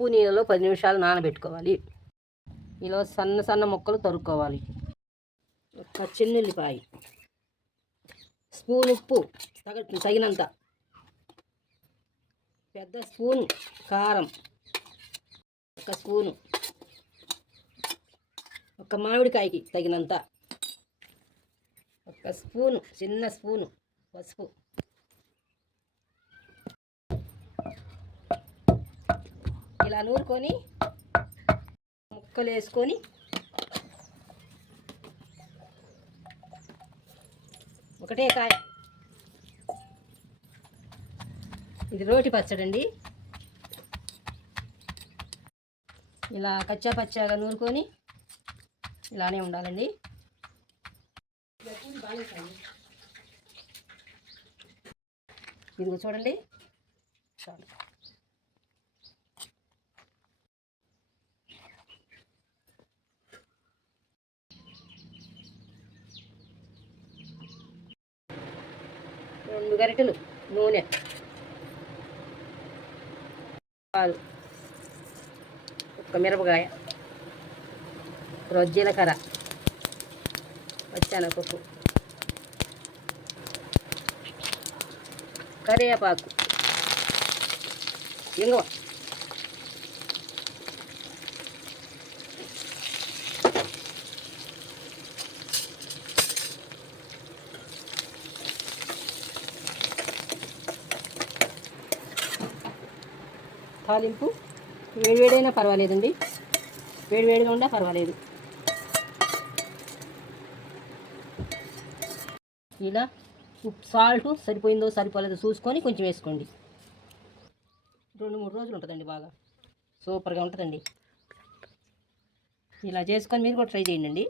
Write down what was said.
ఉప్పు నీళ్ళలో 10 నిమిషాలు నానబెట్టుకోవాలి. ఇలా సన్న సన్న ముక్కలు తరుక్కోవాలి. ఒక చిన్నుల్లిపాయ, స్పూన్ ఉప్పు తగినంత, పెద్ద స్పూన్ కారం, ఒక స్పూను, ఒక మామిడికాయకి తగినంత, ఒక స్పూను చిన్న స్పూను పసుపు, ఇలా నూరుకొని ముక్కలు వేసుకొని ఒకటే కాయ. ఇది రోటి పచ్చడి అండి. ఇలా కచ్చా పచ్చాగా నూరుకొని ఇలానే ఉండాలండి. ఇదిగో చూడండి, చాలు. రెండు గరిటెలు నూనె, పాలు, ఒక్క మిరపకాయ, జీలకర్ర, పచ్చెనగపప్పు, కరివేపాకు, ఇంగువ, తాలింపు వేడివేడైనా పర్వాలేదండి, వేడివేడిగా ఉన్నా పర్వాలేదు. ఇలా సాల్ట్ సరిపోయిందో సరిపోలేదో చూసుకొని కొంచెం వేసుకోండి. 2-3 రోజులు ఉంటుందండి, బాగా సూపర్గా ఉంటుందండి. ఇలా చేసుకొని మీరు కూడా ట్రై చేయండి.